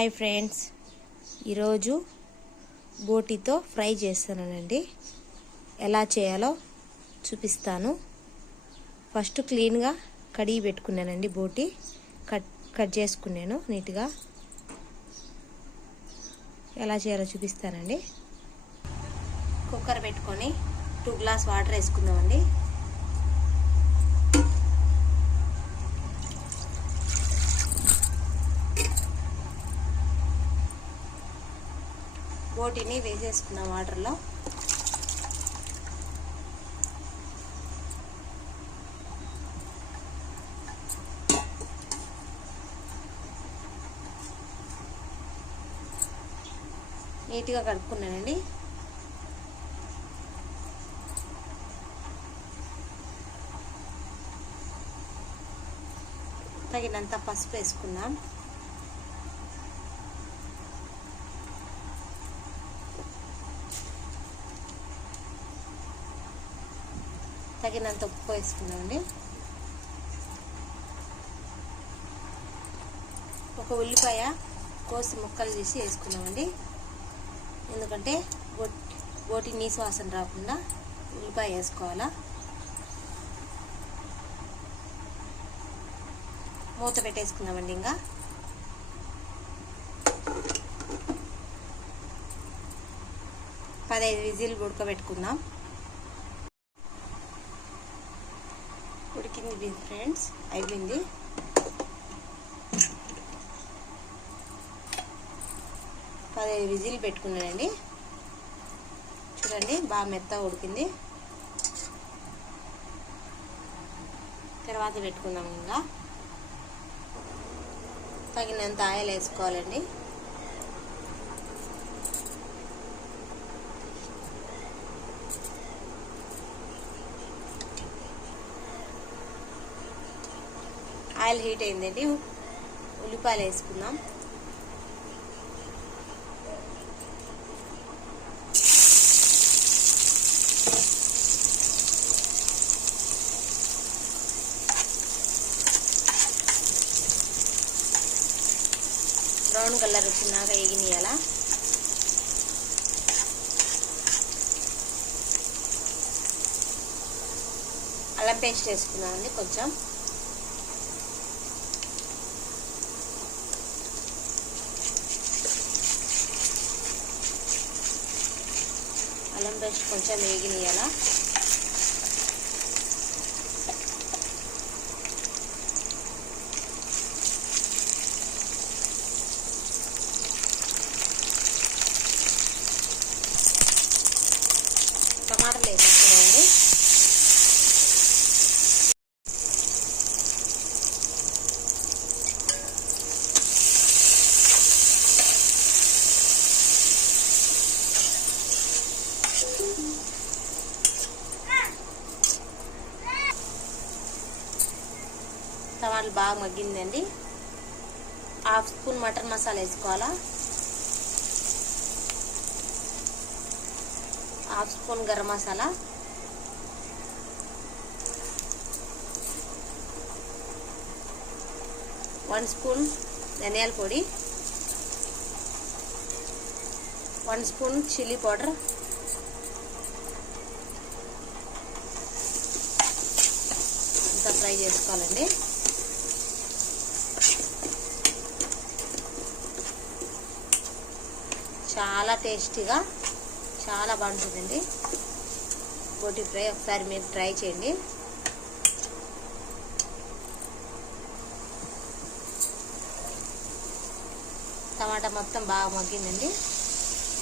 Hi friends. ఈరోజు బోటితో fry చేస్తానండి ఎలా చేయాలో చూపిస్తాను. ఫస్ట్ క్లీన్గా కడిగి పెట్టుకున్నానండి బోటి. కట్ కట్ చేసుకున్నాను నీట్గా. ఎలా చేయాలో చూపిస్తానండి. కుక్కర్ పెట్టుకొని టూ గ్లాస్ వాటర్ వేసుకుందామండి. బోటిని వేసేసుకున్నాం వాటర్లో నీట్గా కడుక్కున్నానండి. తగినంత పసుపు వేసుకున్నాం. తగినంత ఉప్పు వేసుకుందామండి ఒక ఉల్లిపాయ కోసి ముక్కలు తీసి వేసుకున్నామండి. ఎందుకంటే గోటి నీసు వాసన రాకుండా ఉల్లిపాయ వేసుకోవాలా. మూత పెట్టేసుకున్నామండి ఇంకా. పదహైదు విజిల్ ఉడకబెట్టుకుందాం. అయిపోయింది ఫ్రెండ్స్ అయిపోయింది పదిహేను విజిల్ పెట్టుకున్నానండి. చూడండి బాగా మెత్త ఉడికింది. తర్వాత పెట్టుకుందాం ఇంకా. తగినంత ఆయిల్ వేసుకోవాలండి. ఆయిల్ హీట్ అయిందండి. ఉల్లిపాయలు వేసుకుందాం. బ్రౌన్ కలర్ వచ్చినాక ఎగినియాలా అల్లం పేస్ట్ వేసుకున్నామండి కొంచెం. అల్లం పేస్ట్ కొంచెం వేగినియాలా టమాటాలు వేసేస్తున్నామండి టమాటాలు బాగా మగ్గిందండి. హాఫ్ స్పూన్ మటన్ మసాలా వేసుకోవాలా? Half spoon garam masala. One spoon ధనియాల పొడి. One spoon chilli powder. ఇంత ఫ్రై చేసుకోవాలండి. చాలా టేస్టీగా చాలా బాగుంటుందండి. బోటి ఫ్రై ఒకసారి మీరు ట్రై చేయండి. టమాటా మొత్తం బాగా మగ్గిందండి.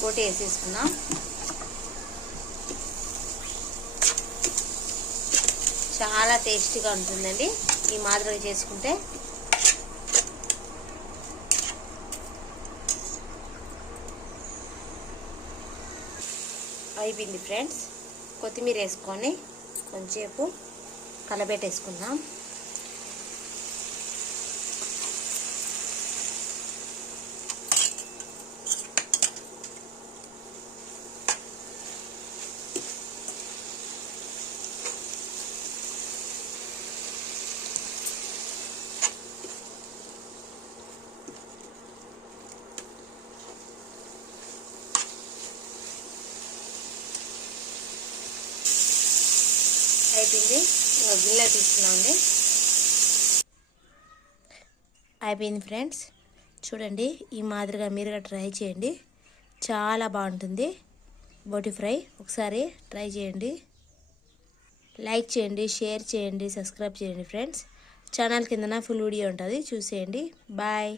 బోటి వేసేసుకున్నాం. చాలా టేస్టీగా ఉంటుందండి. ఈ మాదిరిగా చేసుకుంటే అయిపోయింది ఫ్రెండ్స్. కొత్తిమీర వేసుకొని కొంచెంసేపు కలబెట్టేసుకుందాం. అయిపోయింది. ఇంకా గిన్నె తీసుకున్నామండి అయిపోయింది ఫ్రెండ్స్. చూడండి ఈ మాదిరిగా మీరుగా ట్రై చేయండి. చాలా బాగుంటుంది. బోటి ఫ్రై ఒకసారి ట్రై చేయండి. లైక్ చేయండి షేర్ చేయండి సబ్స్క్రైబ్ చేయండి ఫ్రెండ్స్. ఛానల్ కిందన ఫుల్ వీడియో ఉంటుంది. చూసేయండి. బాయ్.